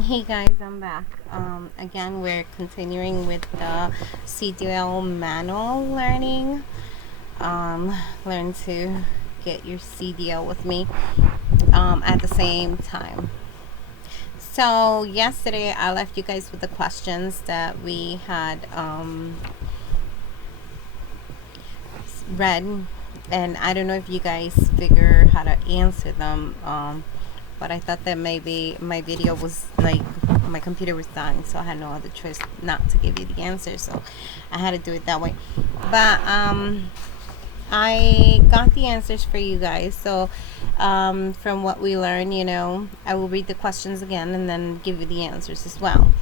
Hey guys, I'm back. Again, we're continuing with the CDL manual learning. Learn to get your CDL with me at the same time. So, yesterday I left you guys with the questions that we had read, and I don't know if you guys figure how to answer them. But I thought that maybe my video was like my computer was dying, so I had no other choice not to give you the answer, so I had to do it that way. But I got the answers for you guys. So from what we learned, I will read the questions again and then give you the answers as well.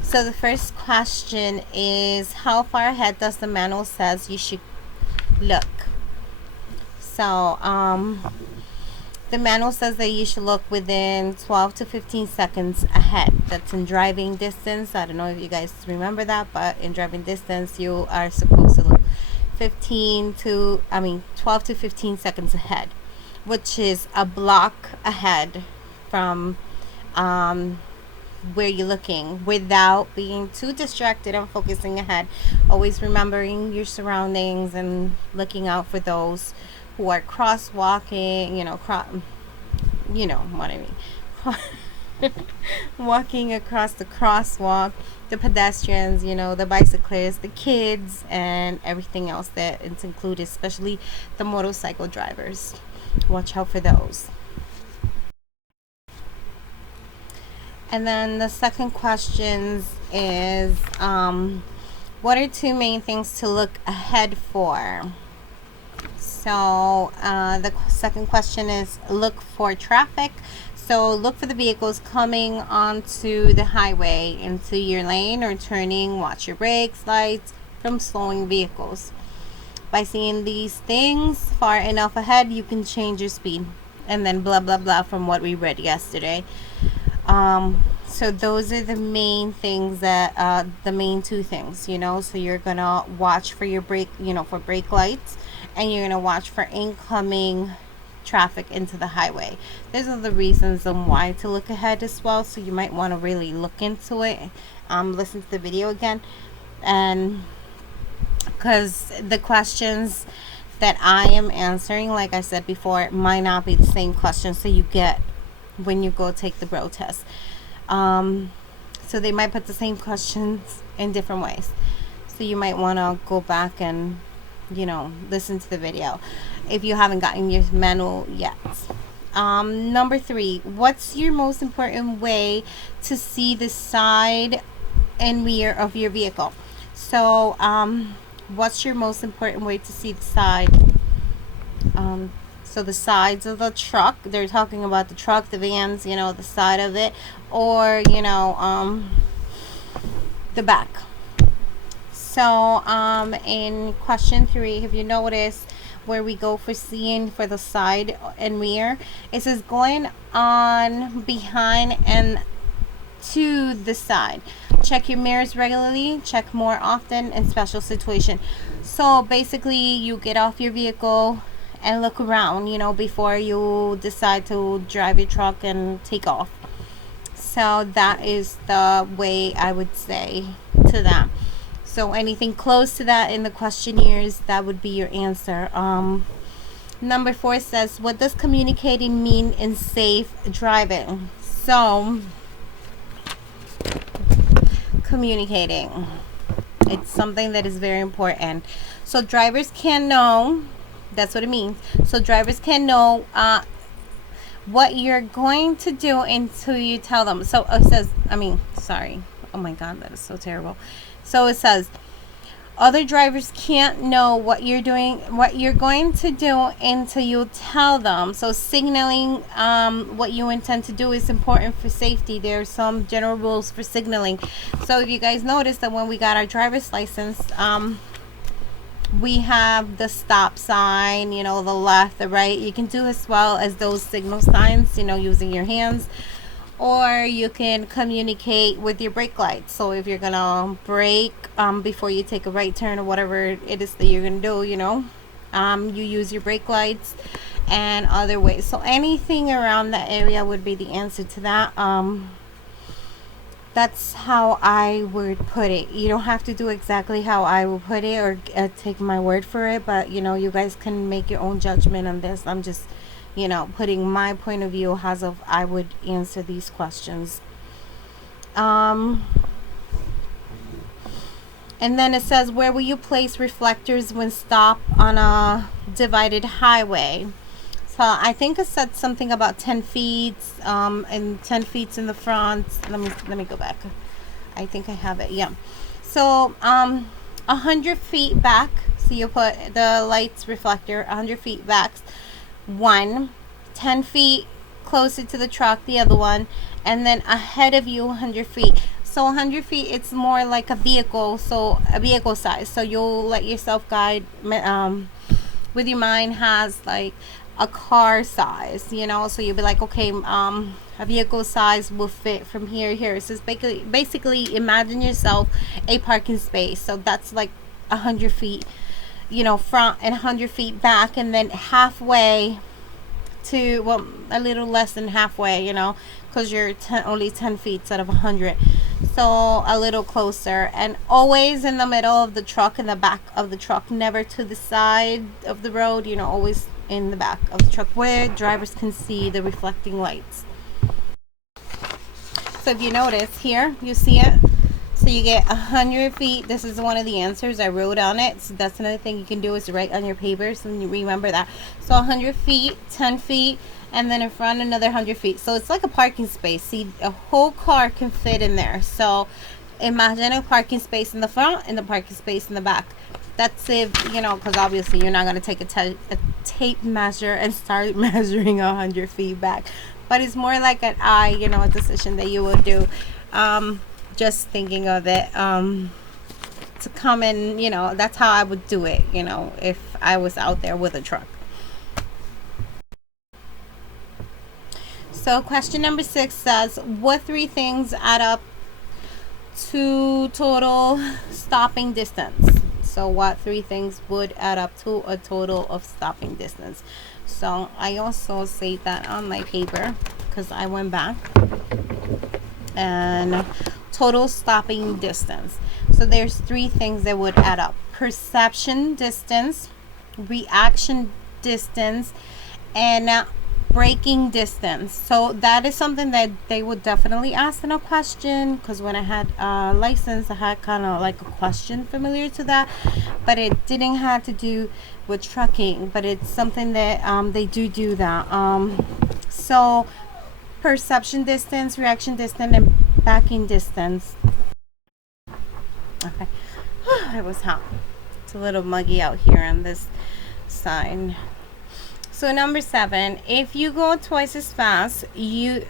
So the first question is, how far ahead does the manual says you should look? So the manual says that you should look within 12 to 15 seconds ahead. That's in driving distance. I don't know if you guys remember that, but in driving distance, you are supposed to look 12 to 15 seconds ahead, which is a block ahead from where you're looking, without being too distracted and focusing ahead. Always remembering your surroundings and looking out for those who are crosswalking, you know what I mean. Walking across the crosswalk, the pedestrians, the bicyclists, the kids, and everything else that it's included, especially the motorcycle drivers. Watch out for those. And then the second question is, what are two main things to look ahead for? So the second question is, look for traffic. So look for the vehicles coming onto the highway into your lane or turning. Watch your brakes, lights from slowing vehicles. By seeing these things far enough ahead, you can change your speed. And then blah blah blah from what we read yesterday. So those are the main things that the main two things. So you're gonna watch for your brake, for brake lights, and you're gonna watch for incoming traffic into the highway. Those are the reasons on why to look ahead as well. So you might want to really look into it. Listen to the video again, and because the questions that I am answering, like I said before, might not be the same questions that you get when you go take the road test. So they might put the same questions in different ways. So you might want to go back and, listen to the video if you haven't gotten your manual yet. Number 3, what's your most important way to see the side and rear of your vehicle? So, what's your most important way to see the side? So the sides of the truck, they're talking about the truck, the vans, the side of it, or the back. So in question 3, have you noticed where we go for seeing for the side and rear? It says going on behind and to the side. Check your mirrors regularly. Check more often in special situation. So basically, you get off your vehicle and look around, before you decide to drive your truck and take off. So that is the way I would say to that. So anything close to that in the questionnaires, that would be your answer. Number 4 says, what does communicating mean in safe driving? So communicating, it's something that is very important. So drivers can know, that's what it means. So drivers can know what you're going to do until you tell them. So it says, oh my god, that is so terrible. So it says, other drivers can't know what you're doing, what you're going to do until you tell them. So signaling what you intend to do is important for safety. There are some general rules for signaling. So if you guys notice that when we got our driver's license, we have the stop sign, the left, the right. You can do as well as those signal signs, using your hands. Or you can communicate with your brake lights. So if you're gonna brake before you take a right turn or whatever it is that you're gonna do, you use your brake lights and other ways. So anything around that area would be the answer to that. That's how I would put it. You don't have to do exactly how I would put it, or take my word for it, but you know, you guys can make your own judgment on this. I'm just, you know, putting my point of view as of I would answer these questions. And then it says, where will you place reflectors when stopped on a divided highway? So I think it said something about 10 feet, and 10 feet in the front. Let me go back. I think I have it. Yeah. So 100 feet back. So you put the lights reflector 100 feet back. One, 10 feet closer to the truck, the other one, and then ahead of you 100 feet. So 100 feet, it's more like a vehicle, so a vehicle size. So you'll let yourself guide with your mind has like a car size, you know. So you'll be like, okay, a vehicle size will fit from here to here. So it's basically imagine yourself a parking space. So that's like 100 feet, you know, front, and 100 feet back, and then halfway to, well, a little less than halfway, you know, because you're only 10 feet instead of 100. So a little closer, and always in the middle of the truck, in the back of the truck, never to the side of the road, you know, always in the back of the truck where drivers can see the reflecting lights. So if you notice here, you see it. So you get 100 feet. This is one of the answers I wrote on it. So that's another thing you can do, is write on your papers and you remember that. So 100 feet, 10 feet, and then in front another 100 feet. So it's like a parking space. See, a whole car can fit in there. So imagine a parking space in the front and the parking space in the back. That's if, you know, because obviously you're not going to take a tape measure and start measuring 100 feet back. But it's more like an eye, you know, a decision that you would do. Just thinking of it, to come in, you know, that's how I would do it, you know, if I was out there with a truck. So question number 6 says, what 3 things add up to total stopping distance? So what 3 things would add up to a total of stopping distance? So I also say that on my paper because I went back, and total stopping distance. So there's 3 things that would add up: perception distance, reaction distance, and braking distance. So that is something that they would definitely ask in a question, because when I had a license, I had kind of like a question familiar to that, but it didn't have to do with trucking, but it's something that they do that. So perception distance, reaction distance, and backing distance. Okay. It was hot. It's a little muggy out here on this side. So number 7, if you go twice as fast, you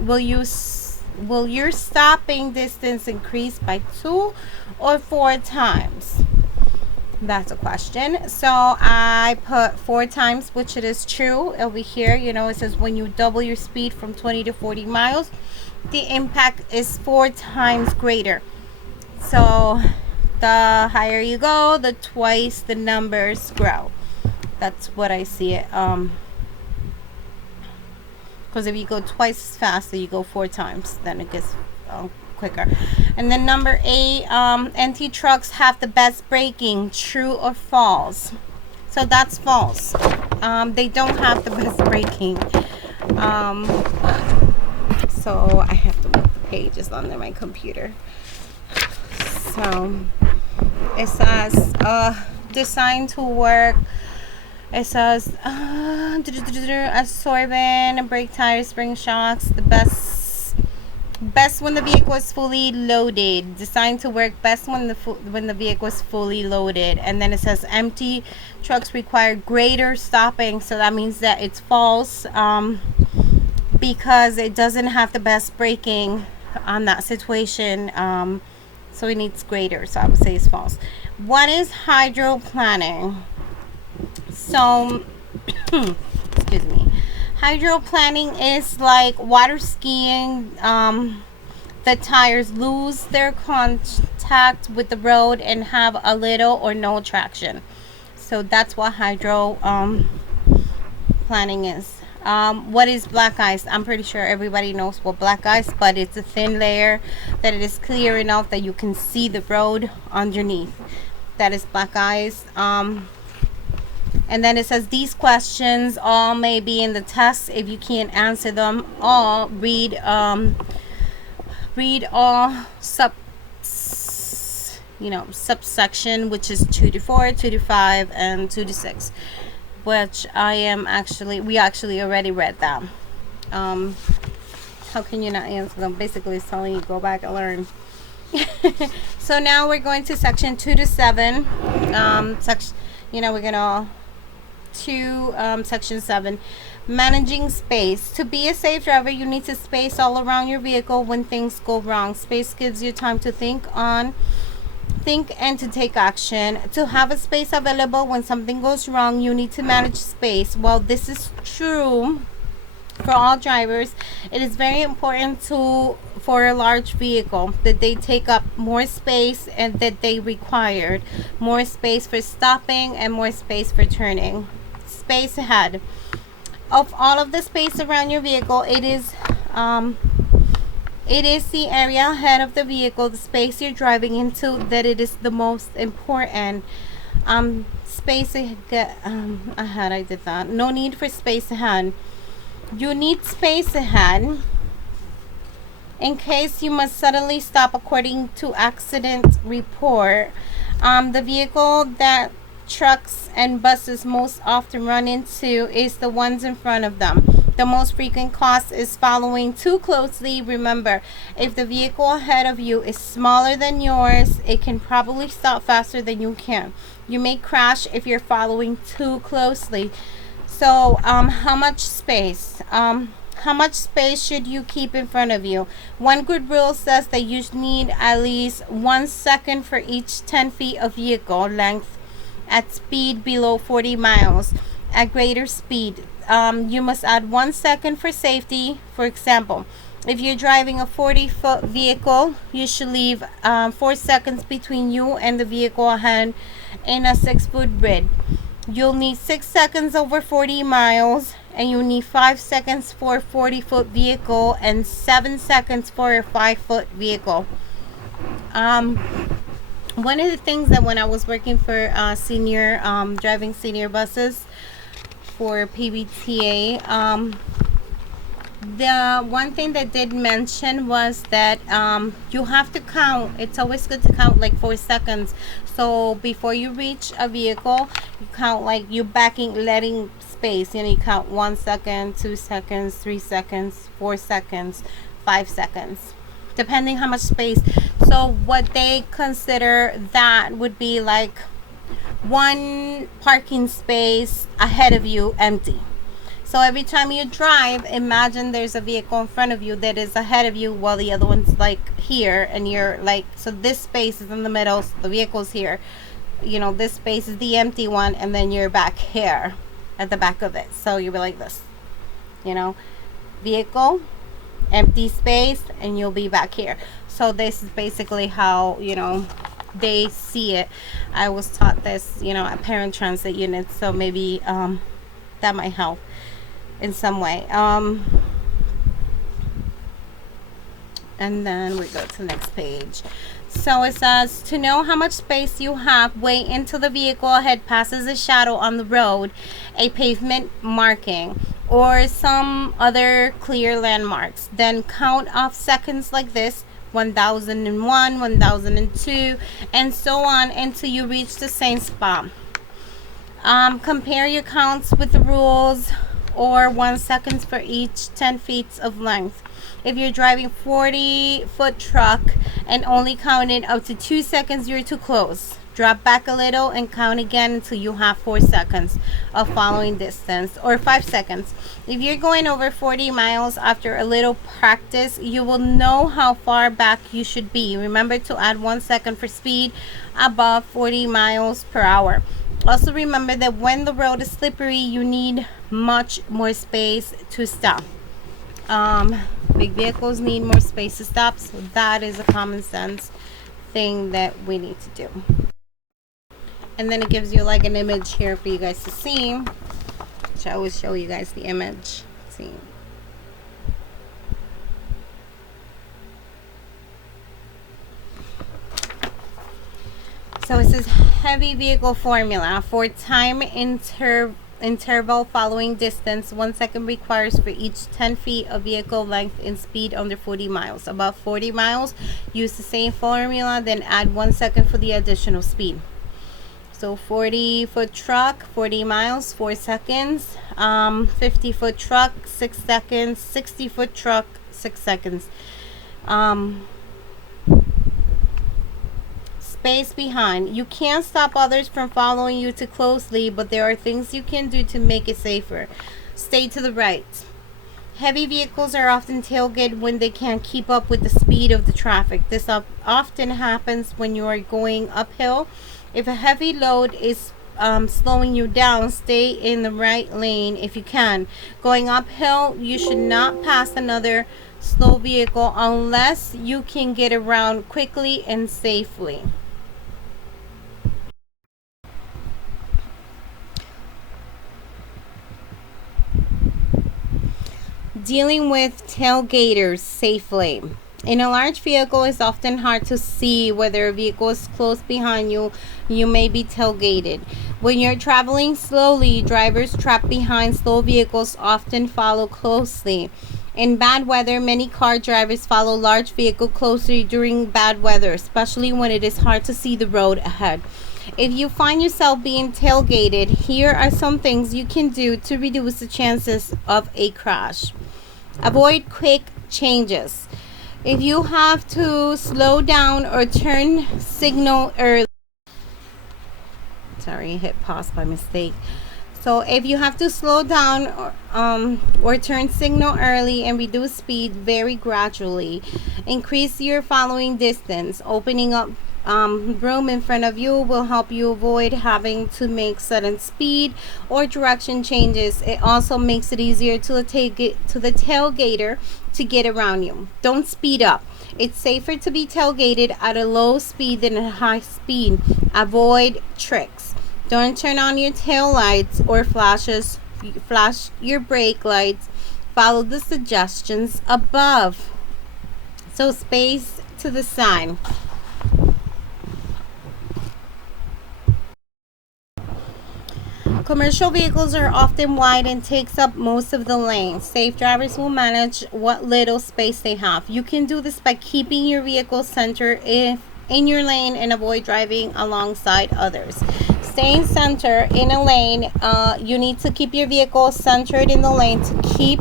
will your stopping distance increase by 2 or 4 times? That's a question. So I put 4 times, which it is true. Over here, you know, it says when you double your speed from 20 to 40 miles, the impact is 4 times greater. So the higher you go, the twice the numbers grow. That's what I see it. Because if you go twice as fast, so you go 4 times, then it gets quicker. And then number 8, NT trucks have the best braking. True or false? So that's false. They don't have the best braking. So I have to move the pages under my computer. So it says designed to work. It says absorbent, brake tires, spring shocks. The best when the vehicle is fully loaded. Designed to work best when the vehicle is fully loaded. And then it says empty trucks require greater stopping. So that means that it's false, because it doesn't have the best braking on that situation. So it needs greater. So I would say it's false. What is hydroplaning? So, excuse me. Hydroplaning is like water skiing. The tires lose their contact with the road and have a little or no traction. So that's what hydroplaning is. What is black ice? I'm pretty sure everybody knows what black ice, but it's a thin layer that it is clear enough that you can see the road underneath. That is black ice. And then it says these questions all may be in the test. If you can't answer them all, read all subsection, which is 2 to 4, 2 to 5, and 2 to 6, which we actually already read that. How can you not answer them? Basically it's telling you go back and learn. So now we're going to section 2 to 7. We're gonna to section 7, managing space. To be a safe driver, you need to space all around your vehicle when things go wrong. Space gives you time to think and to take action. To have a space available when something goes wrong, you need to manage space. While this is true for all drivers, it is very important for a large vehicle that they take up more space and that they required more space for stopping and more space for turning. Space ahead. Of all of the space around your vehicle, it is the area ahead of the vehicle, the space you're driving into, that it is the most important. Space ahead, I did that. No need for space ahead. You need space ahead in case you must suddenly stop. According to accident report, the vehicle that trucks and buses most often run into is the ones in front of them. The most frequent cause is following too closely. Remember, if the vehicle ahead of you is smaller than yours, it can probably stop faster than you can. You may crash if you're following too closely. So how much space should you keep in front of you? One good rule says that you need at least 1 second for each 10 feet of vehicle length at speed below 40 miles. At greater speed, you must add 1 second for safety. For example, if you're driving a 40-foot vehicle, you should leave 4 seconds between you and the vehicle ahead in a 6-foot grid. You'll need 6 seconds over 40 miles, and you need 5 seconds for a 40-foot vehicle and 7 seconds for a 5-foot vehicle. One of the things that when I was working for driving senior buses for PBTA, the one thing that did mention was that you have to count. It's always good to count like 4 seconds. So before you reach a vehicle, you count like you letting space. You count 1 second, 2 seconds, 3 seconds, 4 seconds, 5 seconds, depending how much space. So what they consider that would be like 1 parking space ahead of you empty. So every time you drive, imagine there's a vehicle in front of you that is ahead of you while the other one's like here, and you're like, so this space is in the middle, so the vehicle's here. This space is the empty one, and then you're back here at the back of it. So you'll be like this, vehicle, empty space, and you'll be back here. So this is basically how, they see it. I was taught this, at parent transit units, so maybe that might help in some way. And then we go to the next page. So it says, to know how much space you have, wait until the vehicle ahead passes a shadow on the road, a pavement marking, or some other clear landmarks. Then count off seconds like this: 1001, 1002, and so on until you reach the same spot. Compare your counts with the rules, or 1 second for each 10 feet of length. If you're driving a 40-foot truck and only counted up to 2 seconds, you're too close. Drop back a little and count again until you have 4 seconds of following distance, or 5 seconds. If you're going over 40 miles after a little practice, you will know how far back you should be. Remember to add 1 second for speed above 40 miles per hour. Also remember that when the road is slippery, you need much more space to stop. Big vehicles need more space to stop, so that is a common sense thing that we need to do. And then it gives you like an image here for you guys to see, which I always show you guys the image. see. So it says heavy vehicle formula for time interval following distance. 1 second requires for each 10 feet of vehicle length and speed under 40 miles. Above 40 miles, use the same formula, then add 1 second for the additional speed. So 40-foot truck, 40 miles, 4 seconds. 50-foot truck, 6 seconds. 60-foot truck, 6 seconds. Space behind. You can't stop others from following you too closely, but there are things you can do to make it safer. Stay to the right. Heavy vehicles are often tailgated when they can't keep up with the speed of the traffic. This often happens when you are going uphill. If a heavy load is slowing you down, stay in the right lane if you can. Going uphill, you should not pass another slow vehicle unless you can get around quickly and safely. Dealing with tailgaters safely. In a large vehicle, it's often hard to see whether a vehicle is close behind you. You may be tailgated. When you're traveling slowly, drivers trapped behind slow vehicles often follow closely. In bad weather, many car drivers follow large vehicles closely during bad weather, especially when it is hard to see the road ahead. If you find yourself being tailgated, here are some things you can do to reduce the chances of a crash. Avoid quick changes. If you have to slow down or turn signal early, hit pause by mistake. So if you have to slow down or turn signal early and reduce speed very gradually, increase your following distance. Opening up room in front of you will help you avoid having to make sudden speed or direction changes. It also makes it easier to the tailgater to get around you. Don't speed up. It's safer to be tailgated at a low speed than at high speed. Avoid tricks. Don't turn on your tail lights or flash your brake lights. Follow the suggestions above. So space to the side. Commercial vehicles are often wide and takes up most of the lane. Safe drivers will manage what little space they have. You can do this by keeping your vehicle centered in your lane and avoid driving alongside others. Staying centered in a lane, you need to keep your vehicle centered in the lane to keep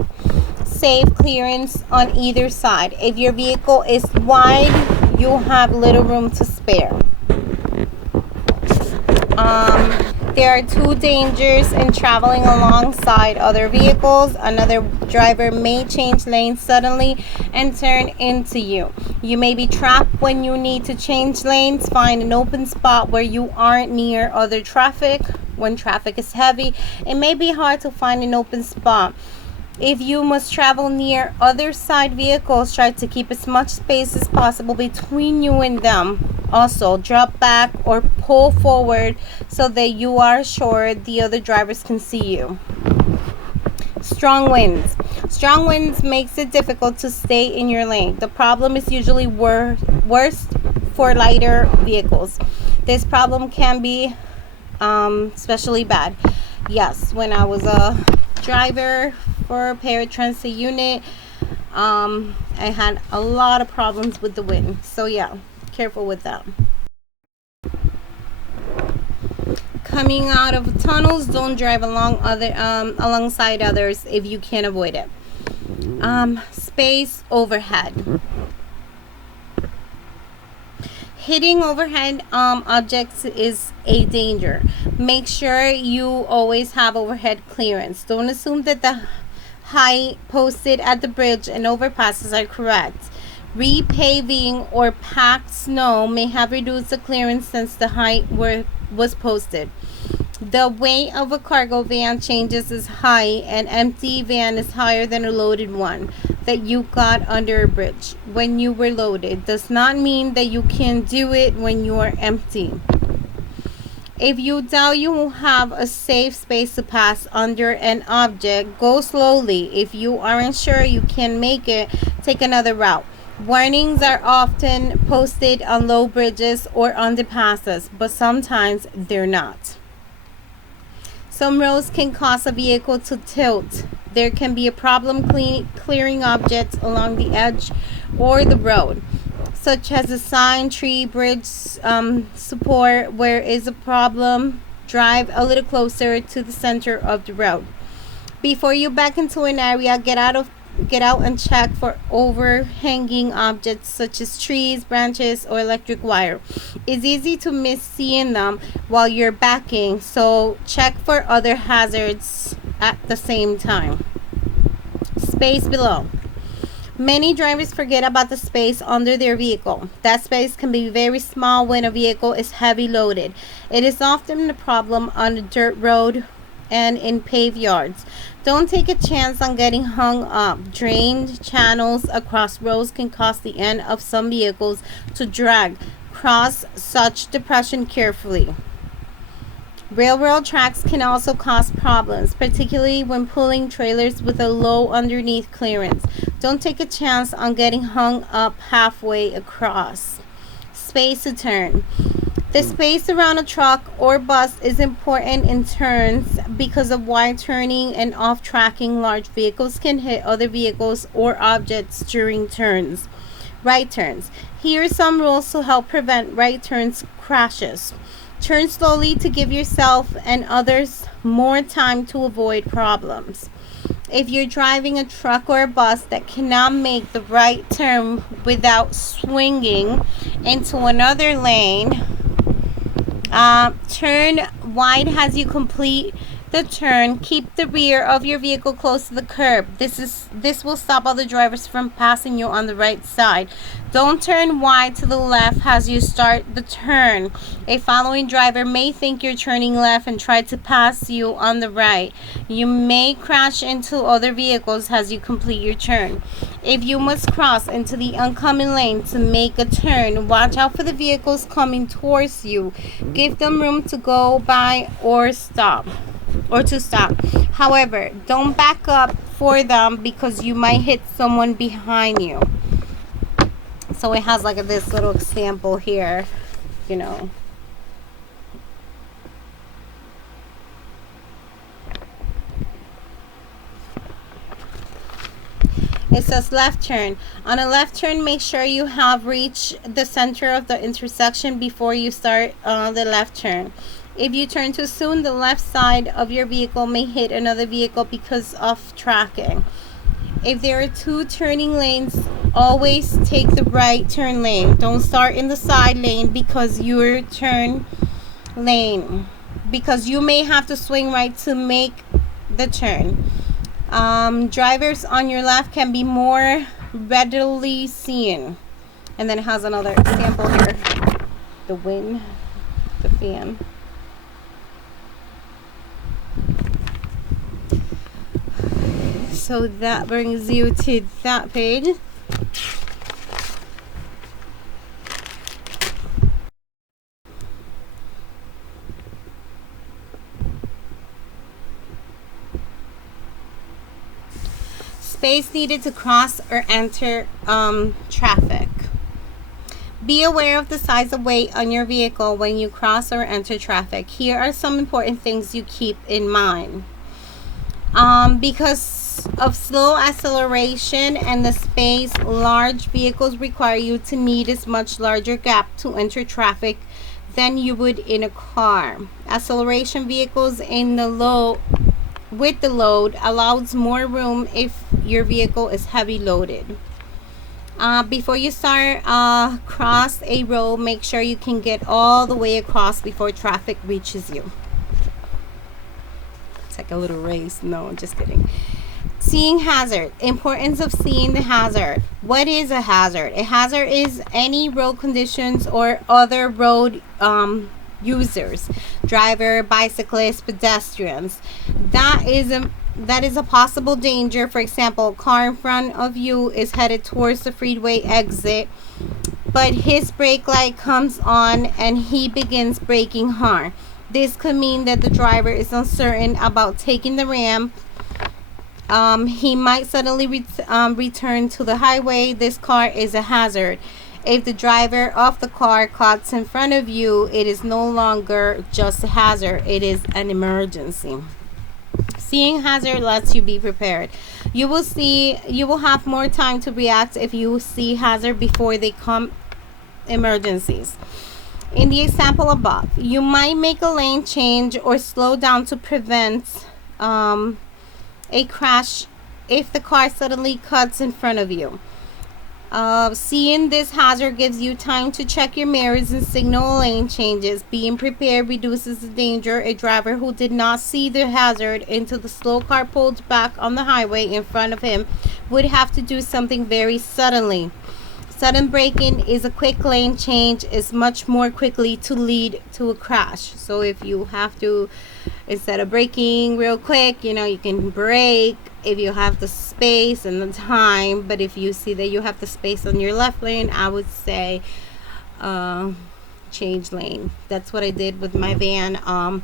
safe clearance on either side. If your vehicle is wide, you'll have little room to spare. There are two dangers in traveling alongside other vehicles. Another driver may change lanes suddenly and turn into you. You may be trapped when you need to change lanes. Find an open spot where you aren't near other traffic. When traffic is heavy, it may be hard to find an open spot. If you must travel near other side vehicles, try to keep as much space as possible between you and them. Also, drop back or pull forward so that you are sure the other drivers can see you. Strong winds. Strong winds makes it difficult to stay in your lane. The problem is usually worst for lighter vehicles. This problem can be especially bad. Yes, when I was a driver for a paratransit unit, I had a lot of problems with the wind. So yeah, careful with that. Coming out of tunnels, don't drive alongside others if you can avoid it. Space overhead. Hitting overhead objects is a danger. Make sure you always have overhead clearance. Don't assume that the height posted at the bridge and overpasses are correct. Repaving or packed snow may have reduced the clearance since the height was posted. The weight of a cargo van changes as high. An empty van is higher than a loaded one that you got under a bridge when you were loaded. Does not mean that you can do it when you are empty. If you doubt you will have a safe space to pass under an object, go slowly. If you aren't sure you can make it, take another route. Warnings are often posted on low bridges or underpasses, but sometimes they're not. Some roads can cause a vehicle to tilt. There can be a problem clearing objects along the edge or the road, such as a sign, tree, bridge, support. Where is a problem? Drive a little closer to the center of the road. Before you back into an area, get out and check for overhanging objects such as trees, branches, or electric wire. It's easy to miss seeing them while you're backing, so check for other hazards at the same time. Space below. Many drivers forget about the space under their vehicle. That space can be very small when a vehicle is heavy loaded. It is often a problem on a dirt road and in paved yards. Don't take a chance on getting hung up. Drained channels across roads can cause the end of some vehicles to drag. Cross such depression carefully. Railroad tracks can also cause problems, particularly when pulling trailers with a low underneath clearance. Don't take a chance on getting hung up halfway across. Space to turn. The space around a truck or bus is important in turns because of wide turning and off-tracking. Large vehicles can hit other vehicles or objects during turns. Right turns. Here are some rules to help prevent right turns crashes. Turn slowly to give yourself and others more time to avoid problems. If you're driving a truck or a bus that cannot make the right turn without swinging into another lane, turn wide as you complete the turn. Keep the rear of your vehicle close to the curb. This will stop other drivers from passing you on the right side. Don't turn wide to the left as you start the turn. A following driver may think you're turning left and try to pass you on the right. You may crash into other vehicles as you complete your turn. If you must cross into the oncoming lane to make a turn, watch out for the vehicles coming towards you. Give them room to go by or to stop. However, don't back up for them because you might hit someone behind you. So it has like this little example here, you know. It says left turn. On a left turn, make sure you have reached the center of the intersection before you start the left turn. If you turn too soon, the left side of your vehicle may hit another vehicle because of tracking. If there are two turning lanes, always take the right turn lane. Don't start in the side lane because you may have to swing right to make the turn. Drivers on your left can be more readily seen. And then it has another example here. The wind, the fan. So that brings you to that page. Space needed to cross or enter traffic. Be aware of the size of weight on your vehicle when you cross or enter traffic. Here are some important things you keep in mind. Because of slow acceleration and the space, large vehicles require you to need a much larger gap to enter traffic than you would in a car. Acceleration vehicles with the load allows more room if your vehicle is heavy loaded. Before you start cross a road, make sure you can get all the way across before traffic reaches you. It's like a little race. No, just kidding. Seeing hazard. Importance of seeing the hazard. What is a hazard? A hazard is any road conditions or other road users, driver, bicyclists, pedestrians. That is a possible danger. For example, a car in front of you is headed towards the freeway exit, but his brake light comes on and he begins braking hard. This could mean that the driver is uncertain about taking the ramp. He might suddenly return to the highway. This car is a hazard. If the driver of the car cuts in front of you, it is no longer just a hazard, it is an emergency. Seeing hazard lets you be prepared. You will have more time to react if you see hazard before they come emergencies. In the example above, you might make a lane change or slow down to prevent a crash if the car suddenly cuts in front of you. Seeing this hazard gives you time to check your mirrors and signal lane changes. Being prepared reduces the danger. A driver who did not see the hazard until the slow car pulled back on the highway in front of him would have to do something very suddenly. Sudden braking is a quick lane change, is much more quickly to lead to a crash. So if you have to, instead of braking real quick, you can brake if you have the space and the time. But if you see that you have the space on your left lane, I would say change lane. That's what I did with my van.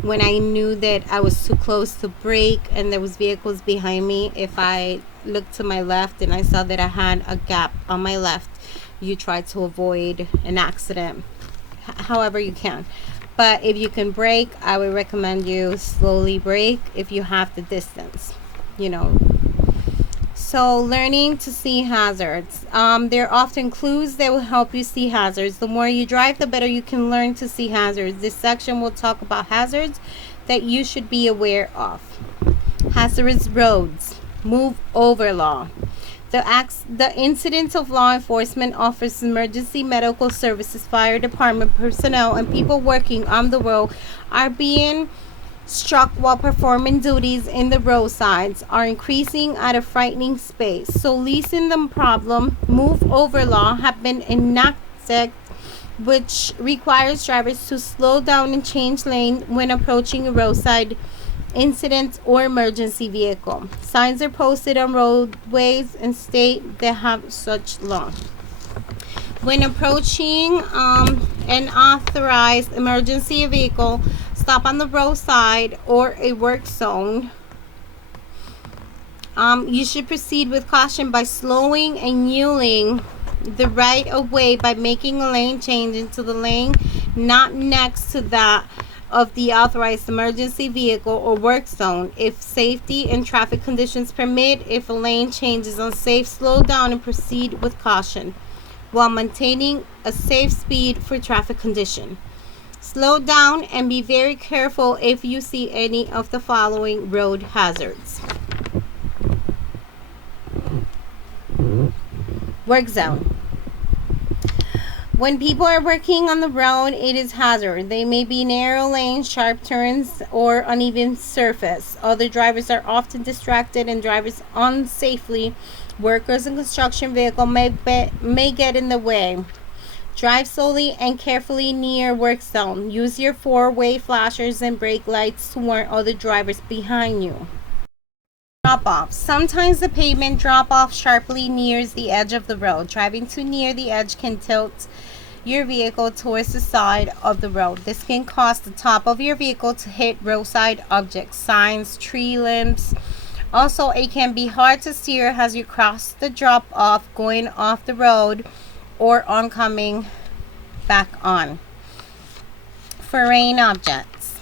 When I knew that I was too close to brake and there was vehicles behind me, if I looked to my left and I saw that I had a gap on my left, you try to avoid an accident however you can. But if you can brake, I would recommend you slowly brake if you have the distance. So learning to see hazards. There are often clues that will help you see hazards. The more you drive, the better you can learn to see hazards. This section will talk about hazards that you should be aware of. Hazardous roads. Move over law. The incidents of law enforcement officers, emergency medical services, fire department personnel, and people working on the road are being struck while performing duties in the roadsides are increasing at a frightening pace. So leasing the problem move over law have been enacted, which requires drivers to slow down and change lane when approaching a roadside incident or emergency vehicle. Signs are posted on roadways and state that have such law. When approaching an authorized emergency vehicle, stop on the roadside or a work zone. You should proceed with caution by slowing and yielding the right of way by making a lane change into the lane not next to that of the authorized emergency vehicle or work zone. If safety and traffic conditions permit, if a lane change is unsafe, slow down and proceed with caution while maintaining a safe speed for traffic condition. Slow down and be very careful if you see any of the following road hazards. Work zone. When people are working on the road, it is hazard. They may be narrow lanes, sharp turns, or uneven surface. Other drivers are often distracted and drivers unsafely. Workers in construction vehicle may get in the way. Drive slowly and carefully near work zone. Use your four-way flashers and brake lights to warn other drivers behind you. Drop off. Sometimes the pavement drop off sharply nears the edge of the road. Driving too near the edge can tilt your vehicle towards the side of the road. This can cause the top of your vehicle to hit roadside objects, signs, tree limbs. Also, it can be hard to steer as you cross the drop off going off the road or oncoming back on. Foreign objects.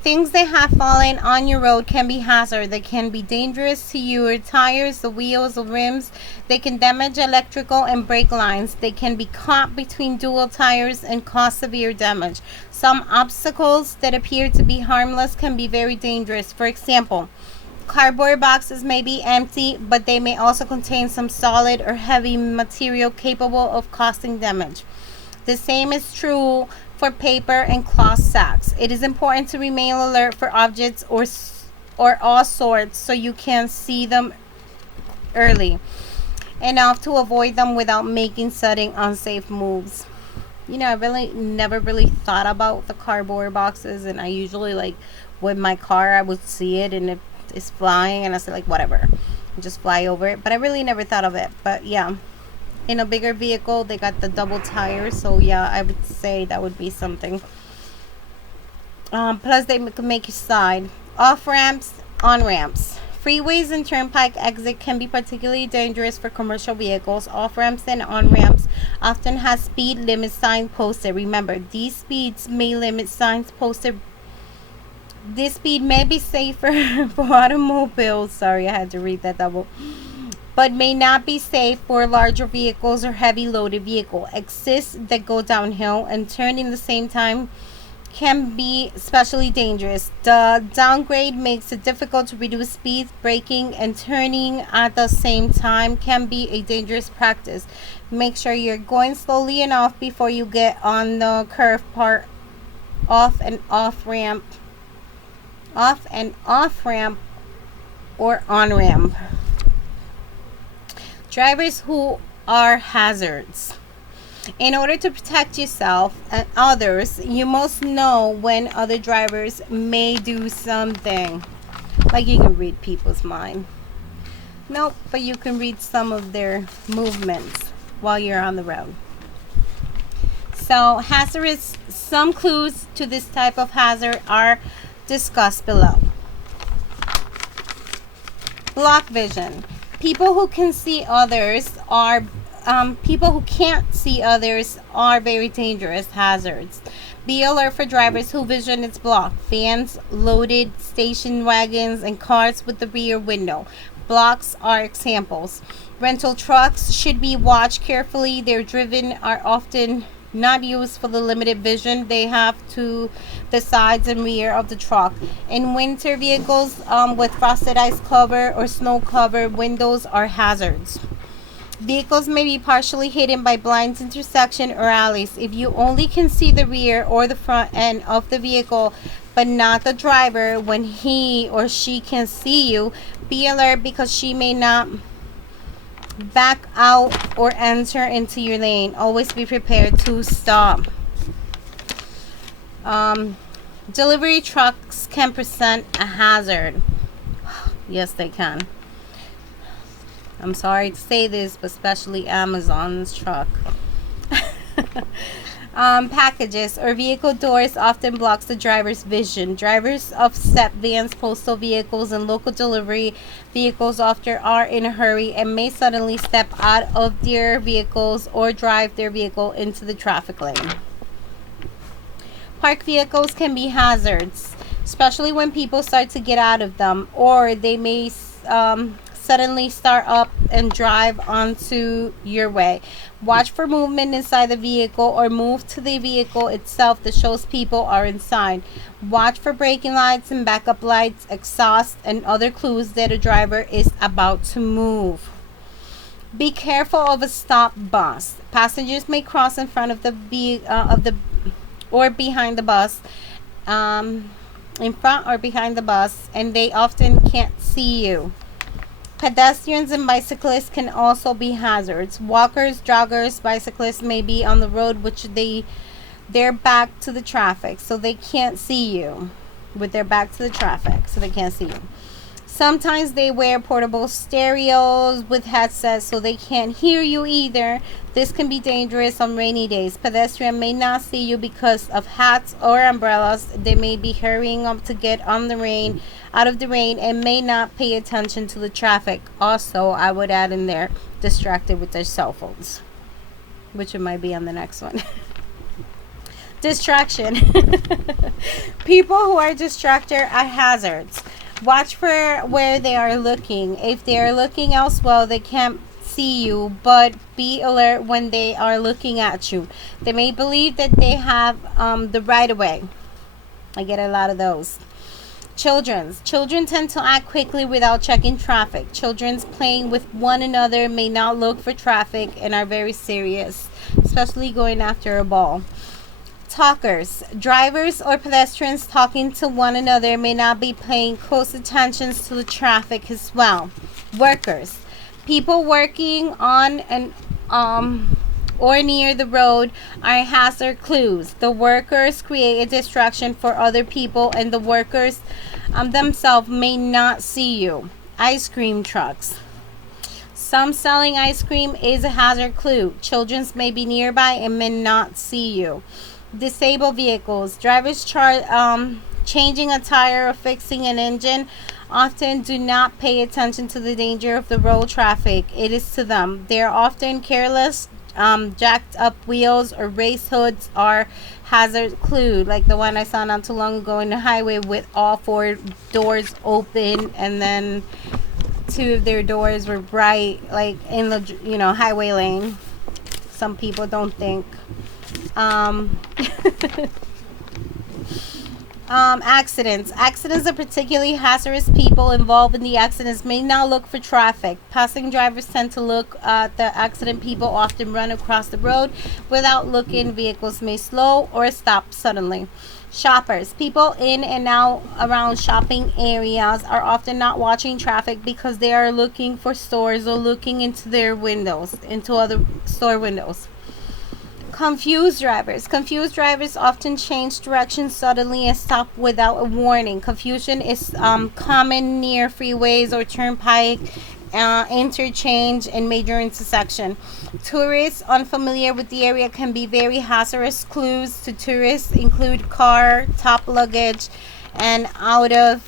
Things that have fallen on your road can be hazard. They can be dangerous to you. Your tires, the wheels, the rims. They can damage electrical and brake lines. They can be caught between dual tires and cause severe damage. Some obstacles that appear to be harmless can be very dangerous. For example, cardboard boxes may be empty, but they may also contain some solid or heavy material capable of causing damage. The same is true for paper and cloth sacks. It is important to remain alert for objects or all sorts so you can see them early enough to avoid them without making sudden unsafe moves. I really never thought about the cardboard boxes, and I usually with my car I would see it and it's flying and I say whatever, just fly over it, but I really never thought of it. But yeah, in a bigger vehicle they got the double tires, so yeah, I would say that would be something. Plus, they can make you slide. Off ramps, on ramps. Freeways and turnpike exit can be particularly dangerous for commercial vehicles. Off ramps and on ramps often have speed limit signs posted. Remember, these speeds may limit signs posted. This speed may be safer for automobiles. Sorry, I had to read that double. But may not be safe for larger vehicles or heavy loaded vehicle. Exits that go downhill and turn in the same time can be especially dangerous. The downgrade makes it difficult to reduce speeds. Braking and turning at the same time can be a dangerous practice. Make sure you're going slowly enough before you get on the curve part. Off and off ramp or on ramp. Drivers who are hazards. In order to protect yourself and others, you must know when other drivers may do something. Like, you can read people's mind. Nope, but you can read some of their movements while you're on the road. So, hazardous, some clues to this type of hazard are discussed below. Block vision. People who can see others are people who can't see others are very dangerous hazards. Be alert for drivers whose vision is blocked. Vans, loaded station wagons, and cars with the rear window. Blocks are examples. Rental trucks should be watched carefully. They're driven are often not used for the limited vision they have to the sides and rear of the truck. In winter, vehicles with frosted ice cover or snow cover windows are hazards. Vehicles may be partially hidden by blinds, intersection, or alleys. If you only can see the rear or the front end of the vehicle, but not the driver when he or she can see you, be alert because she may not back out or enter into your lane. Always be prepared to stop. Delivery trucks can present a hazard. Yes, they can. I'm sorry to say this, but especially Amazon's truck. Packages or vehicle doors often blocks the driver's vision. Drivers of step vans, postal vehicles, and local delivery vehicles often are in a hurry and may suddenly step out of their vehicles or drive their vehicle into the traffic lane. Parked vehicles can be hazards, especially when people start to get out of them, or they may suddenly start up and drive onto your way. Watch for movement inside the vehicle or move to the vehicle itself that shows people are inside. Watch for braking lights and backup lights, exhaust, and other clues that a driver is about to move. Be careful of a stop bus. Passengers may cross in front of the or behind the bus, in front or behind the bus, and they often can't see you. Pedestrians and bicyclists can also be hazards. Walkers, joggers, bicyclists may be on the road which they're back to the traffic, so they can't see you. With their back to the traffic, so they can't see you. Sometimes they wear portable stereos with headsets so they can't hear you either. This can be dangerous on rainy days. Pedestrians may not see you because of hats or umbrellas. They may be hurrying up to get out of the rain, and may not pay attention to the traffic. Also, I would add in there, distracted with their cell phones, which it might be on the next one. Distraction. People who are distracted are hazards. Watch for where they are looking. If they are looking elsewhere, they can't see you, but be alert when they are looking at you. They may believe that they have the right of way. I get a lot of those. Children tend to act quickly without checking traffic. Children's playing with one another may not look for traffic and are very serious, especially going after a ball. Talkers. Drivers or pedestrians talking to one another may not be paying close attention to the traffic as well. Workers. People working on an or near the road are hazard clues. The workers create a distraction for other people, and the workers themselves may not see you. Ice cream trucks. Some selling ice cream is a hazard clue. Children may be nearby and may not see you. Disable vehicles. Drivers changing a tire or fixing an engine often do not pay attention to the danger of the road traffic. It is to them. They are often careless. Jacked up wheels or race hoods are hazard clue, like the one I saw not too long ago in the highway with all four doors open, and then two of their doors were bright, like in the highway lane. Some people don't think. Accidents are particularly hazardous. People involved in the accidents may not look for traffic. Passing drivers tend to look at the accident. People often run across the road without looking. Vehicles may slow or stop suddenly. Shoppers. People in and out around shopping areas are often not watching traffic because they are looking for stores or looking into their windows, into other store windows. Confused drivers. Confused drivers often change directions suddenly and stop without a warning. Confusion is common near freeways or turnpike, interchange, and major intersection. Tourists unfamiliar with the area can be very hazardous. Clues to tourists include car, top luggage, and out of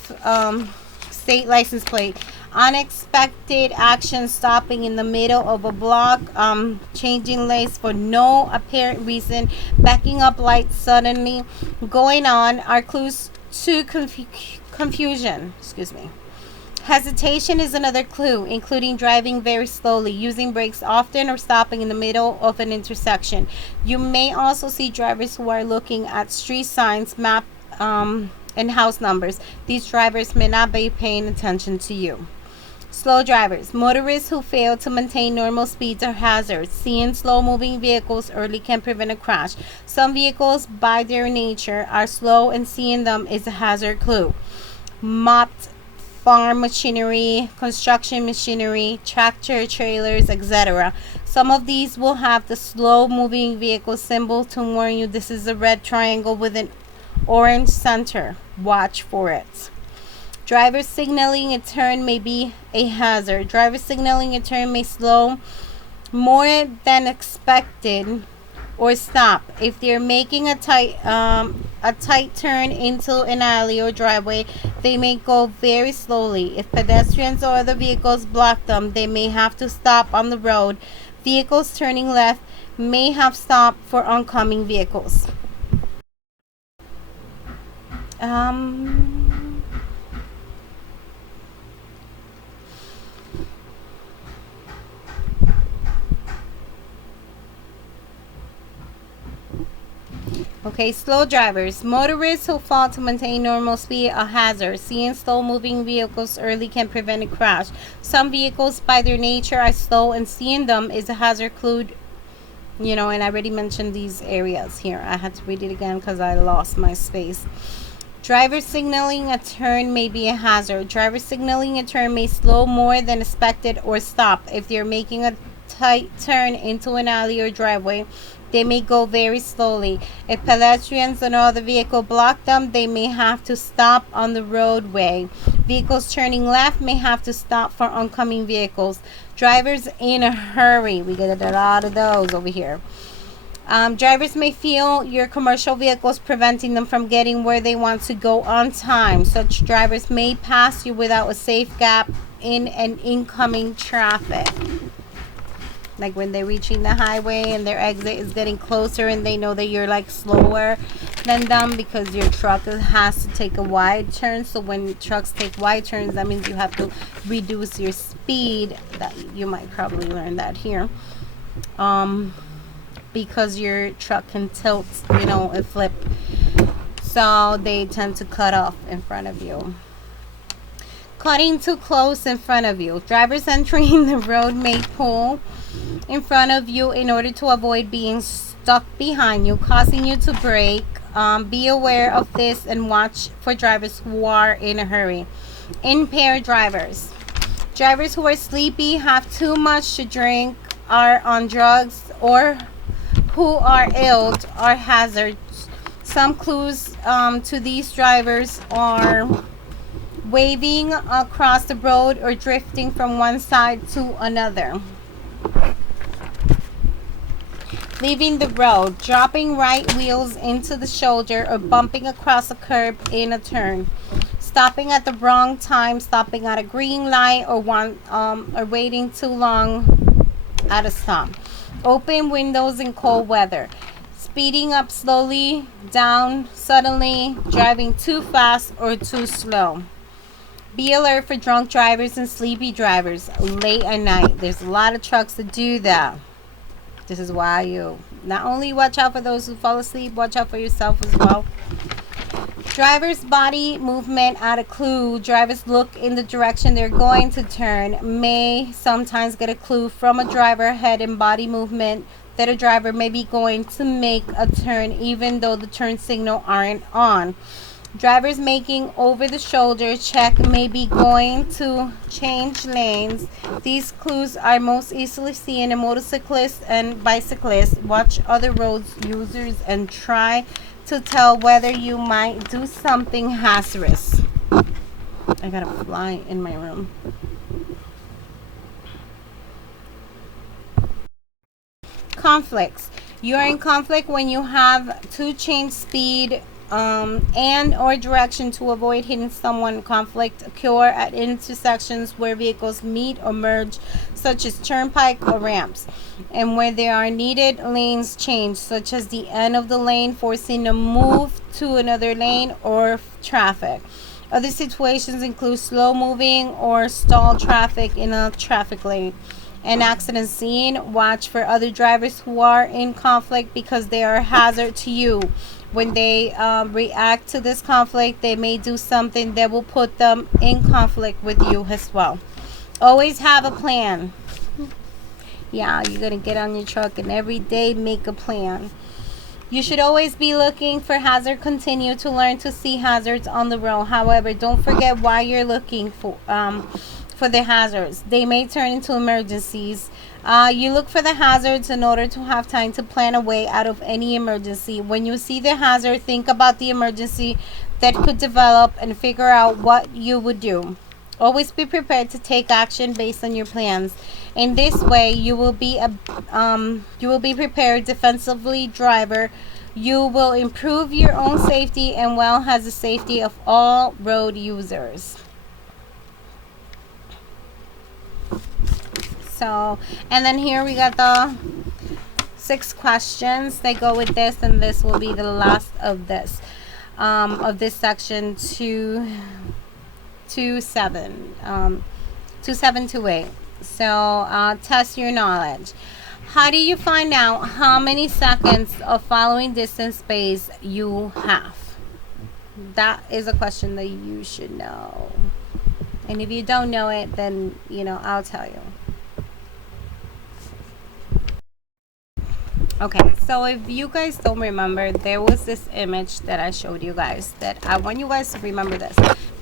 state license plate. Unexpected action, stopping in the middle of a block, changing lanes for no apparent reason, backing up lights suddenly, going on are clues to confusion. Excuse me. Hesitation is another clue, including driving very slowly, using brakes often, or stopping in the middle of an intersection. You may also see drivers who are looking at street signs, map, and house numbers. These drivers may not be paying attention to you. Slow drivers. Motorists who fail to maintain normal speeds are hazards. Seeing slow-moving vehicles early can prevent a crash. Some vehicles, by their nature, are slow, and seeing them is a hazard clue. Mopped farm machinery, construction machinery, tractor trailers, etc. Some of these will have the slow-moving vehicle symbol to warn you this is a red triangle with an orange center. Watch for it. Driver signaling a turn may be a hazard. Driver signaling a turn may slow more than expected or stop. If they're making a tight turn into an alley or driveway, they may go very slowly. If pedestrians or other vehicles block them, they may have to stop on the road. Vehicles turning left may have stopped for oncoming vehicles. Okay, slow drivers. Motorists who fail to maintain normal speed are hazards. Seeing slow-moving vehicles early can prevent a crash. Some vehicles, by their nature, are slow, and seeing them is a hazard clue. And I already mentioned these areas here. I had to read it again because I lost my space. Driver signaling a turn may be a hazard. Driver signaling a turn may slow more than expected or stop. If they're making a tight turn into an alley or driveway, they may go very slowly. If pedestrians and other vehicle block them, they may have to stop on the roadway. Vehicles turning left may have to stop for oncoming vehicles. Drivers in a hurry. We get a lot of those over here. Drivers may feel your commercial vehicles preventing them from getting where they want to go on time. Such drivers may pass you without a safe gap in an incoming traffic. Like when they're reaching the highway and their exit is getting closer and they know that you're like slower than them because your truck has to take a wide turn. So when trucks take wide turns, that means you have to reduce your speed. That you might probably learn that here. Because your truck can tilt, and flip. So they tend to cut off in front of you. Cutting too close in front of you. Drivers entering the road may pull in front of you in order to avoid being stuck behind you, causing you to brake. Be aware of this and watch for drivers who are in a hurry. Impaired drivers. Drivers who are sleepy, have too much to drink, are on drugs, or who are ill are hazards. Some clues to these drivers are waving across the road or drifting from one side to another. leaving the road, dropping right wheels into the shoulder, or bumping across a curb in a turn, stopping at the wrong time, stopping at a green light, or waiting too long at a stop, open windows in cold weather, speeding up slowly, down suddenly, driving too fast or too slow. Be alert for drunk drivers and sleepy drivers late at night. There's a lot of trucks that do that. This is why you not only watch out for those who fall asleep, watch out for yourself as well. Driver's body movement at a clue. Drivers look in the direction they're going to turn. May sometimes get a clue from a driver head and body movement that a driver may be going to make a turn even though the turn signal aren't on. Drivers making over the shoulder check may be going to change lanes. These clues are most easily seen in motorcyclists and bicyclists. Watch other road users and try to tell whether you might do something hazardous. I got a fly in my room. Conflicts. You are in conflict when you have to change speed and or direction to avoid hitting someone. Conflict occur at intersections where vehicles meet or merge, such as turnpike or ramps, and where there are needed lanes change, such as the end of the lane forcing a move to another lane or traffic. Other situations include slow moving or stalled traffic in a traffic lane. An accident scene. Watch for other drivers who are in conflict because they are a hazard to you. When they react to this conflict, they may do something that will put them in conflict with you as well. Always have a plan. Yeah, you're going to get on your truck and every day make a plan. You should always be looking for hazard. Continue to learn to see hazards on the road. However, don't forget why you're looking for the hazards. They may turn into emergencies. You look for the hazards in order to have time to plan a way out of any emergency. When you see the hazard, think about the emergency that could develop and figure out what you would do. Always be prepared to take action based on your plans. In this way, you will be prepared defensively driver. You will improve your own safety and well as the safety of all road users. So, and then here we got the 6 questions that go with this, and this will be the last of this section 2728. So test your knowledge. How do you find out how many seconds of following distance space you have? That is a question that you should know. And if you don't know it, then I'll tell you. Okay, so if you guys don't remember, there was this image that I showed you guys that I want you guys to remember this,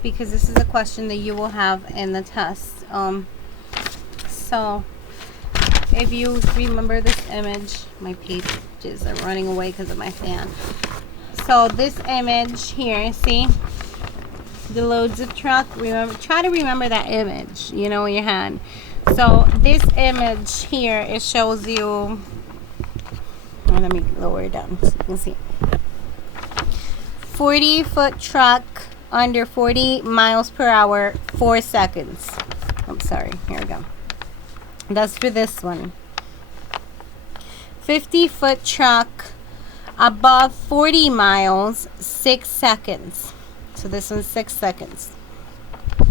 because this is a question that you will have in the test. So if you remember this image, my pages are running away because of my fan. So this image here, see the loads of truck, try to remember that image, in your hand. So this image here, it shows you, let me lower it down so you can see. 40-foot truck under 40 miles per hour, 4 seconds. I'm sorry, here we go. That's for this one. 50-foot truck above 40 miles, 6 seconds. So this one's 6 seconds.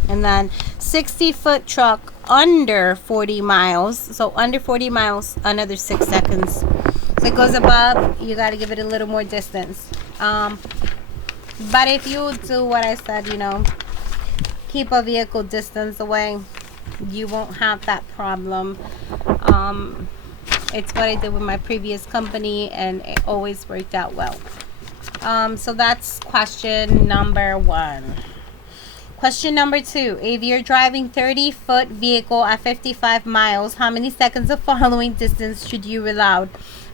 And then 60-foot truck under 40 miles. So under 40 miles, another 6 seconds. So it goes above, you got to give it a little more distance. But if you do what I said, keep a vehicle distance away, you won't have that problem. It's what I did with my previous company, and it always worked out well. So that's question number 1. Question number 2. If you're driving 30-foot vehicle at 55 miles, how many seconds of following distance should you allow?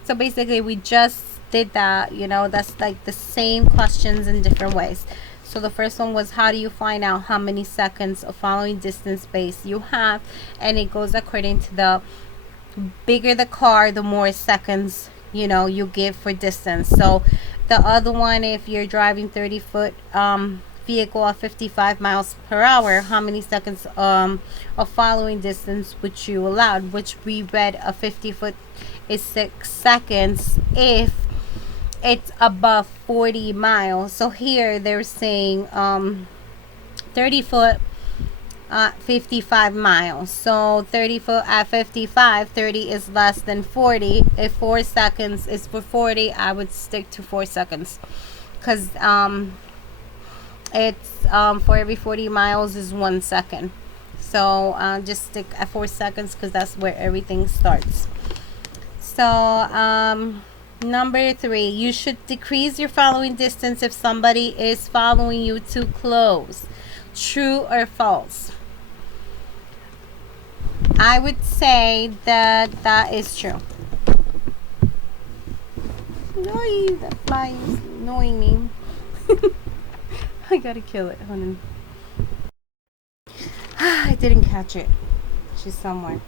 So basically, we just did that, that's like the same questions in different ways. So the first one was, how do you find out how many seconds of following distance space you have? And it goes according to the bigger the car, the more seconds you know, you give for distance. So the other one, if you're driving 30-foot vehicle at 55 miles per hour, how many seconds of following distance would you allow? Which we read a 50-foot is 6 seconds if it's above 40 miles. So here they're saying 30 foot 55 miles. So 30 foot at 55, 30 is less than 40. If 4 seconds is for 40, I would stick to 4 seconds, because it's for every 40 miles is 1 second. So just stick at 4 seconds, because that's where everything starts. So number 3, you should decrease your following distance if somebody is following you too close. True or false? I would say that that is true. No, that fly is annoying me. I gotta kill it. Hold on. I didn't catch it. She's somewhere.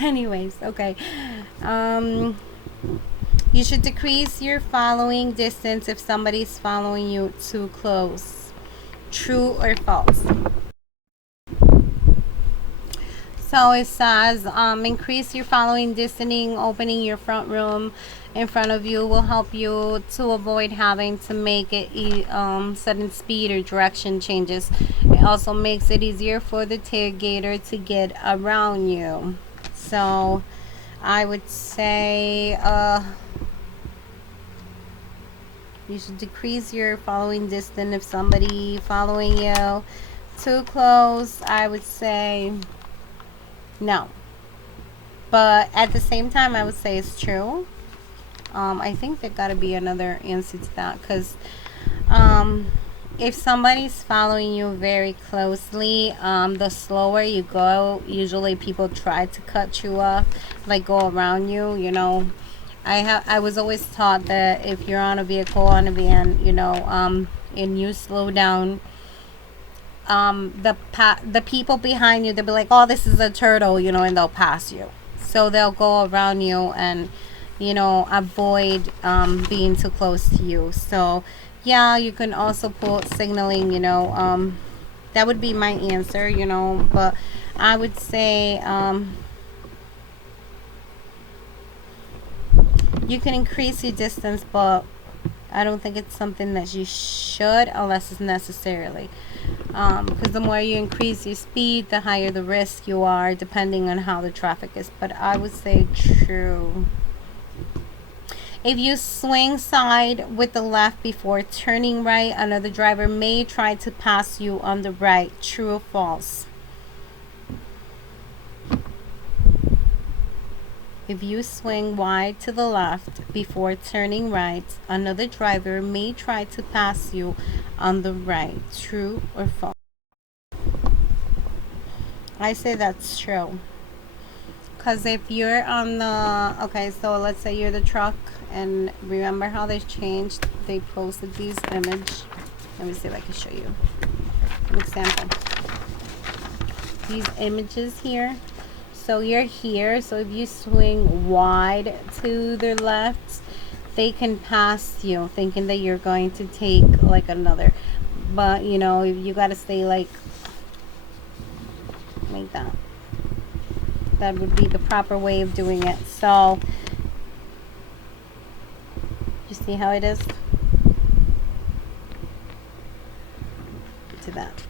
Anyways, okay. You should decrease your following distance if somebody's following you too close. True or false? So it says increase your following distance. Opening your front room in front of you will help you to avoid having to make it sudden speed or direction changes. It also makes it easier for the tailgater to get around you. So I would say you should decrease your following distance if somebody following you too close. I would say no, but at the same time I would say it's true. I think there got to be another answer to that, because if somebody's following you very closely, the slower you go, usually people try to cut you off, like go around you, you know. I was always taught that if you're on a vehicle, on a van, you know, and you slow down, the people behind you, they'll be like, oh, this is a turtle, you know, and they'll pass you. So they'll go around you and, you know, avoid being too close to you. So yeah, you can also put signaling, you know, that would be my answer, you know, but I would say you can increase your distance, but I don't think it's something that you should unless it's necessarily, because the more you increase your speed, the higher the risk you are, depending on how the traffic is. But I would say true. If you swing side with the left before turning right, another driver may try to pass you on the right. True or false? If you swing wide to the left before turning right, another driver may try to pass you on the right. True or false? I say that's true. Because if you're on the, okay, so let's say you're the truck, and remember how they changed, they posted these images. Let me see if I can show you an example. These images here. So you're here, so if you swing wide to the left, they can pass you thinking that you're going to take like another, but you know, you got to stay like that. That would be the proper way of doing it. So you see how it is to that.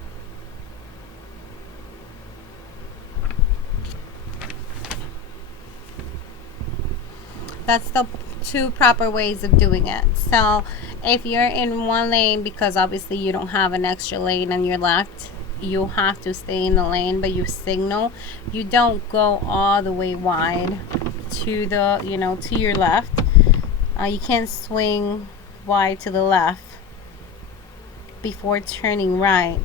That's the two proper ways of doing it. So if you're in one lane, because obviously you don't have an extra lane on your left, you have to stay in the lane, but you signal. You don't go all the way wide to the, you know, to your left. You can't swing wide to the left before turning right,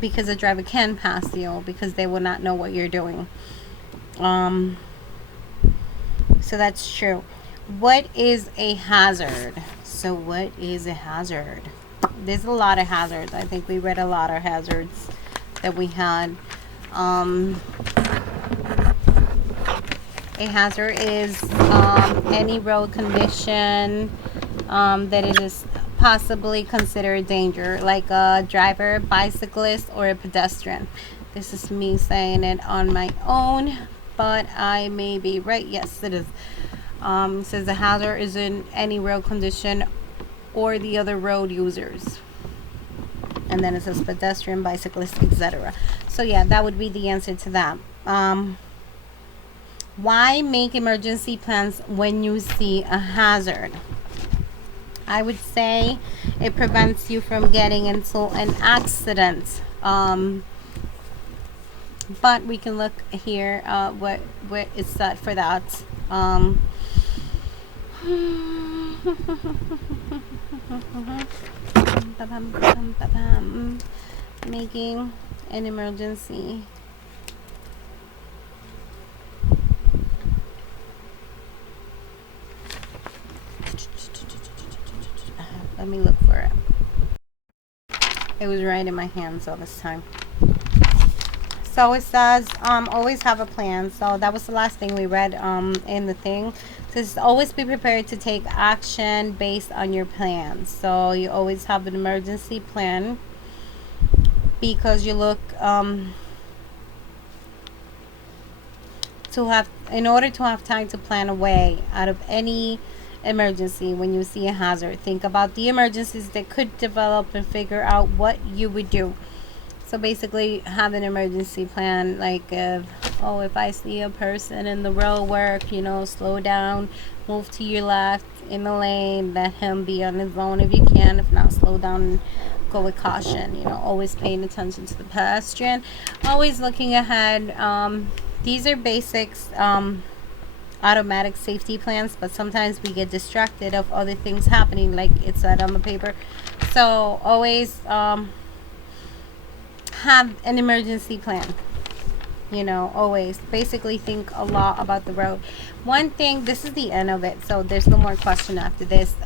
because the driver can pass you, because they will not know what you're doing. So that's true. What is a hazard? So what is a hazard? There's a lot of hazards. I think we read a lot of hazards that we had. A hazard is any road condition that it is possibly considered danger, like a driver, bicyclist, or a pedestrian. This is me saying it on my own, but I may be right. Yes, it is. It says the hazard is in any road condition or the other road users. And then it says pedestrian, bicyclist, etc. So yeah, that would be the answer to that. Why make emergency plans when you see a hazard? I would say it prevents you from getting into an accident. But we can look here what is set for that. Making an emergency. Let me look for it. It was right in my hands all this time. So it says always have a plan. So that was the last thing we read in the thing. It says always be prepared to take action based on your plan. So you always have an emergency plan, because you look in order to have time to plan a way out of any emergency. When you see a hazard, think about the emergencies that could develop and figure out what you would do. So basically have an emergency plan, like if I see a person in the road work, slow down, move to your left in the lane, let him be on his own if you can. If not, slow down and go with caution. Always paying attention to the pedestrian, always looking ahead. These are basics, automatic safety plans, but sometimes we get distracted of other things happening, like it said on the paper. So always have an emergency plan. Always basically think a lot about the road. One thing, this is the end of it, so there's no more question after this.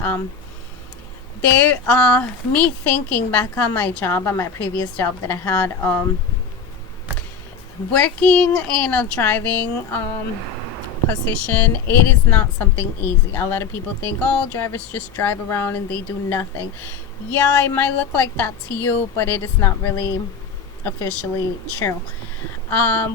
Me thinking back on my job, on my previous job that I had, working in a driving position, it is not something easy. A lot of people think, drivers just drive around and they do nothing. Yeah, it might look like that to you, but it is not really officially true.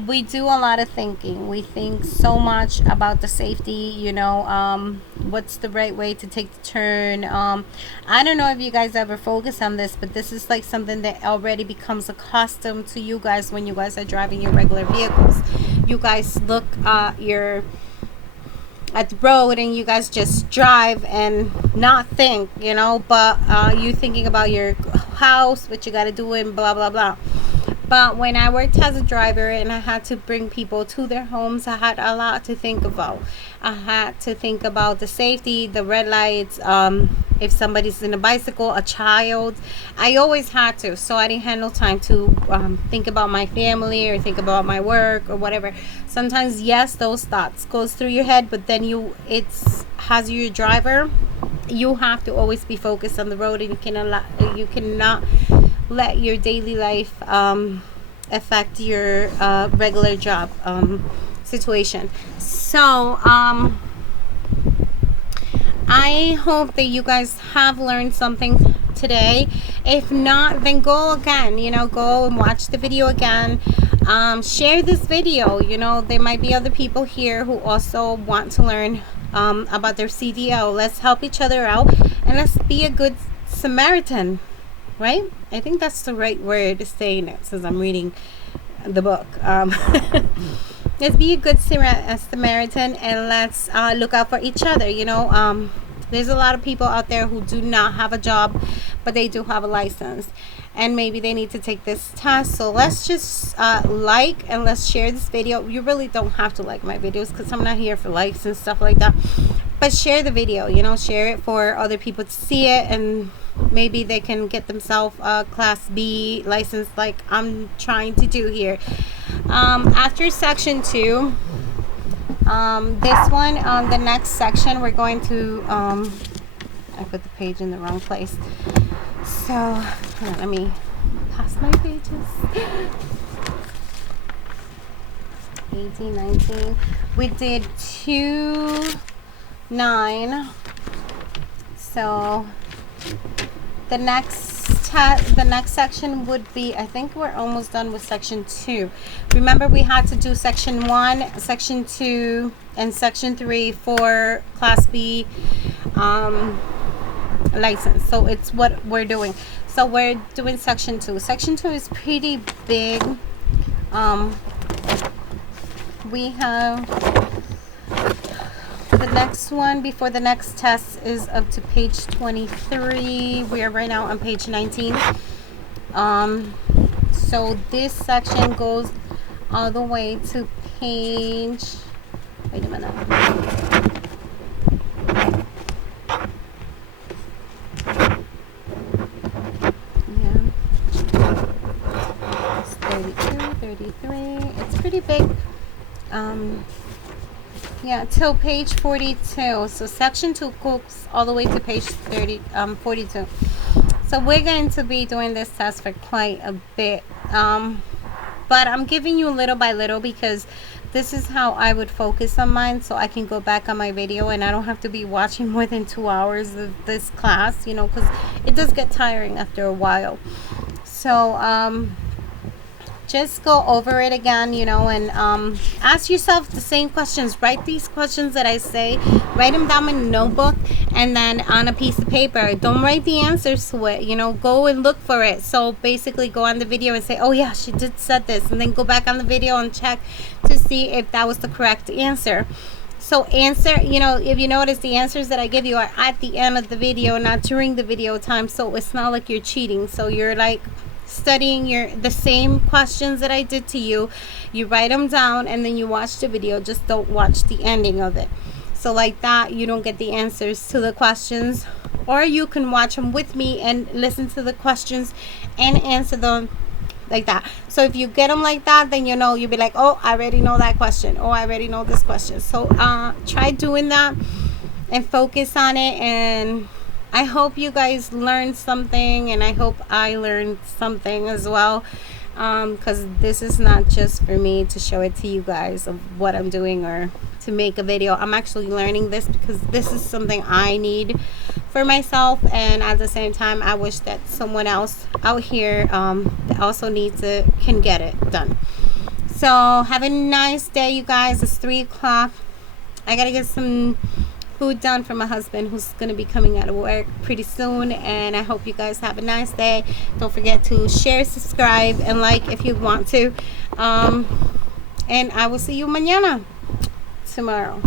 We do a lot of thinking. We think so much about the safety, what's the right way to take the turn. I don't know if you guys ever focus on this, but this is like something that already becomes accustomed to you guys when you guys are driving your regular vehicles. You guys look at the road and you guys just drive and not think, but you thinking about your house, what you got to do, and blah blah blah. But when I worked as a driver and I had to bring people to their homes, I had a lot to think about. I had to think about the safety, the red lights, if somebody's in a bicycle, a child. I always had to, so I didn't have no time to think about my family or think about my work or whatever. Sometimes, yes, those thoughts goes through your head, but then as your driver, you have to always be focused on the road, and you cannot let your daily life affect your regular job situation. So I hope that you guys have learned something today. If not, then go again, go and watch the video again. Share this video. There might be other people here who also want to learn about their CDL. Let's help each other out, and let's be a good Samaritan, right? I think that's the right word to say it, since I'm reading the book. Let's be a good Samaritan, and let's look out for each other. There's a lot of people out there who do not have a job, but they do have a license, and maybe they need to take this test. So let's just like and let's share this video. You really don't have to like my videos, because I'm not here for likes and stuff like that, but share the video, share it for other people to see it, and maybe they can get themselves a class B license like I'm trying to do here. After section 2, this one, the next section, we're going to I put the page in the wrong place, so hold on, let me pass my pages. 18, 19. We did 2, 9. So the next section would be, I think we're almost done with section 2. Remember, we had to do section 1, section 2, and section 3 for class B license. So it's what we're doing. So we're doing section 2. Section 2 is pretty big. We have the next one before the next test is up to page 23. We are right now on page 19. So this section goes all the way to page, wait a minute. Yeah. It's 32, 33. It's pretty big. Yeah, till page 42. So section 2 goes all the way to page 42. So we're going to be doing this test for quite a bit. But I'm giving you little by little because this is how I would focus on mine, so I can go back on my video and I don't have to be watching more than 2 hours of this class, you know, because it does get tiring after a while. So just go over it again, you know, and ask yourself the same questions. Write these questions that I say, write them down in a notebook and then on a piece of paper. Don't write the answers to it, you know, go and look for it. So basically go on the video and say, oh yeah, she did said this, and then go back on the video and check to see if that was the correct answer. So answer, you know, if you notice, the answers that I give you are at the end of the video, not during the video time, so it's not like you're cheating. So you're like studying the same questions that I did to you. You write them down and then you watch the video. Just don't watch the ending of it. So like that, you don't get the answers to the questions. Or you can watch them with me and listen to the questions and answer them like that. So if you get them like that, then you know, you'll be like, oh, I already know that question. Oh, I already know this question. So try doing that and focus on it. And I hope you guys learned something, and I hope I learned something as well, because this is not just for me to show it to you guys of what I'm doing or to make a video. I'm actually learning this because this is something I need for myself, and at the same time I wish that someone else out here that also needs it can get it done. So have a nice day, you guys. It's 3 o'clock. I gotta get some food done for my husband, who's going to be coming out of work pretty soon. And I hope you guys have a nice day. Don't forget to share, subscribe, and like if you want to. And I will see you mañana, tomorrow.